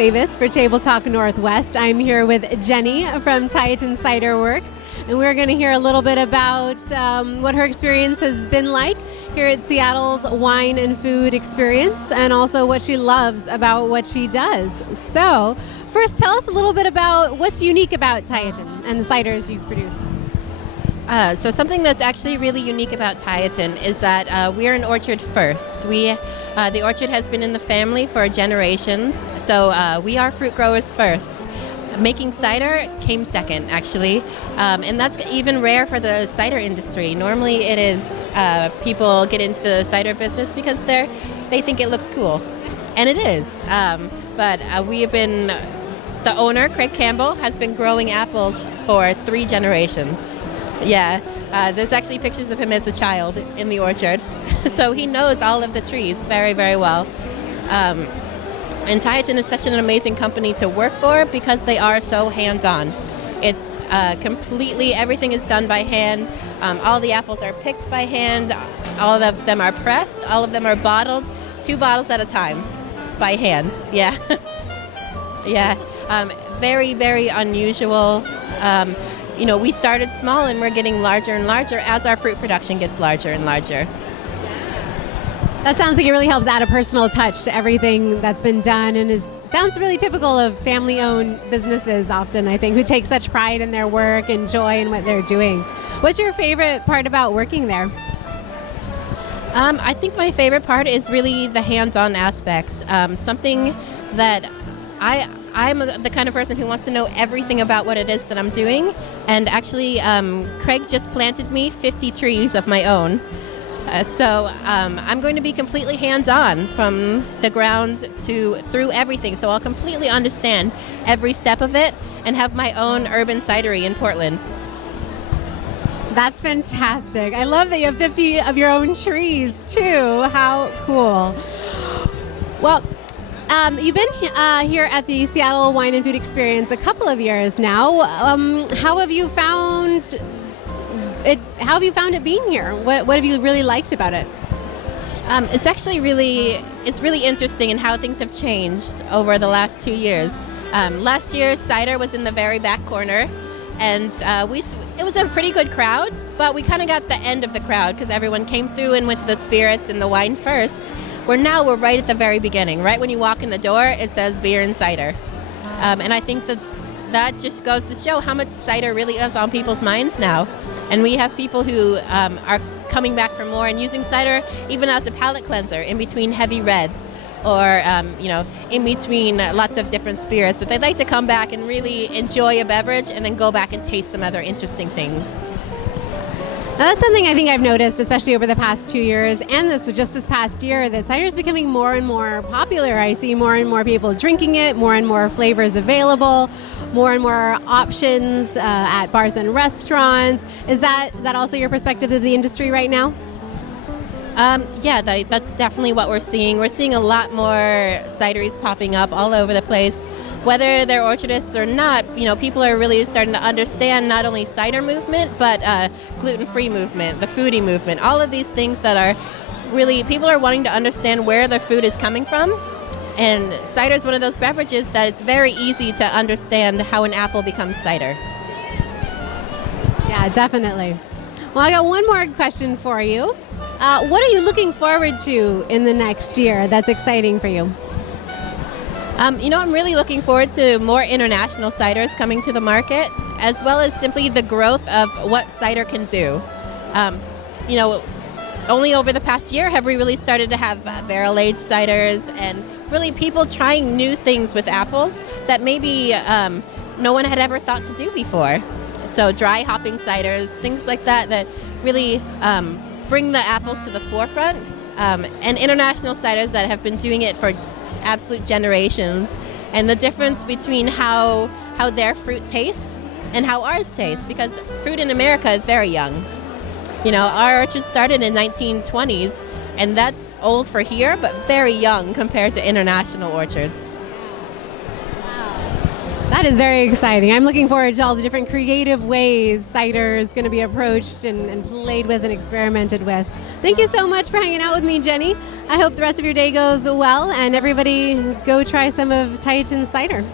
Cuevas for TableTalk Northwest. I'm here with Jennie from Tieton Cider Works, and we're going to hear a little bit about what her experience has been like here at Seattle's Wine and Food Experience, and also what she loves about what she does. So, first, tell us a little bit about what's unique about Tieton and the ciders you produce. So something that's actually really unique about Tieton is that we're an orchard first. The orchard has been in the family for generations, so we are fruit growers first. Making cider came second, actually, and that's even rare for the cider industry. Normally it is people get into the cider business because they think it looks cool, and it is. But we have been, the owner, Craig Campbell, has been growing apples for 3 generations. Yeah, there's actually pictures of him as a child in the orchard. So he knows all of the trees very, very well. And Tieton is such an amazing company to work for because they are so hands-on. It's completely, everything is done by hand. All the apples are picked by hand. All of them are pressed. All of them are bottled, 2 bottles at a time by hand. Yeah. Yeah. Very, very unusual. You know, we started small and we're getting larger and larger as our fruit production gets larger and larger. That sounds like it really helps add a personal touch to everything that's been done, and sounds really typical of family-owned businesses often, I think, who take such pride in their work and joy in what they're doing. What's your favorite part about working there? I think my favorite part is really the hands-on aspect. Something that I'm the kind of person who wants to know everything about what it is that I'm doing. And actually, Craig just planted me 50 trees of my own. So I'm going to be completely hands-on from the ground through everything. So I'll completely understand every step of it and have my own urban cidery in Portland. That's fantastic. I love that you have 50 of your own trees, too. How cool. Well, you've been here at the Seattle Wine and Food Experience a couple of years now. How have you found it? How have you found it being here? What have you really liked about it? It's actually really interesting in how things have changed over the last 2 years. Last year, cider was in the very back corner, and it was a pretty good crowd, but we kind of got the end of the crowd because everyone came through and went to the spirits and the wine first. Now we're right at the very beginning. Right when you walk in the door, it says beer and cider. And I think that just goes to show how much cider really is on people's minds now. And we have people who are coming back for more and using cider even as a palate cleanser in between heavy reds or in between lots of different spirits, that they'd like to come back and really enjoy a beverage and then go back and taste some other interesting things. Now, that's something I think I've noticed, especially over the past 2 years, and just this past year, that cider is becoming more and more popular. I see more and more people drinking it, more and more flavors available, more and more options at bars and restaurants. Is that also your perspective of the industry right now? Yeah, that's definitely what we're seeing. We're seeing a lot more cideries popping up all over the place. Whether they're orchardists or not, people are really starting to understand not only cider movement, but gluten-free movement, the foodie movement, all of these things that are really, people are wanting to understand where their food is coming from. And cider is one of those beverages that it's very easy to understand how an apple becomes cider. Yeah, definitely. Well, I got one more question for you. What are you looking forward to in the next year that's exciting for you? I'm really looking forward to more international ciders coming to the market, as well as simply the growth of what cider can do. Only over the past year have we really started to have barrel-aged ciders and really people trying new things with apples that maybe no one had ever thought to do before. So dry hopping ciders, things like that really bring the apples to the forefront, and international ciders that have been doing it for absolute generations, and the difference between how their fruit tastes and how ours tastes, because fruit in America is very young. Our orchard started in 1920s, and that's old for here, but very young compared to international orchards. That is very exciting. I'm looking forward to all the different creative ways cider is going to be approached and played with and experimented with. Thank you so much for hanging out with me, Jennie. I hope the rest of your day goes well, and everybody go try some of Tieton cider.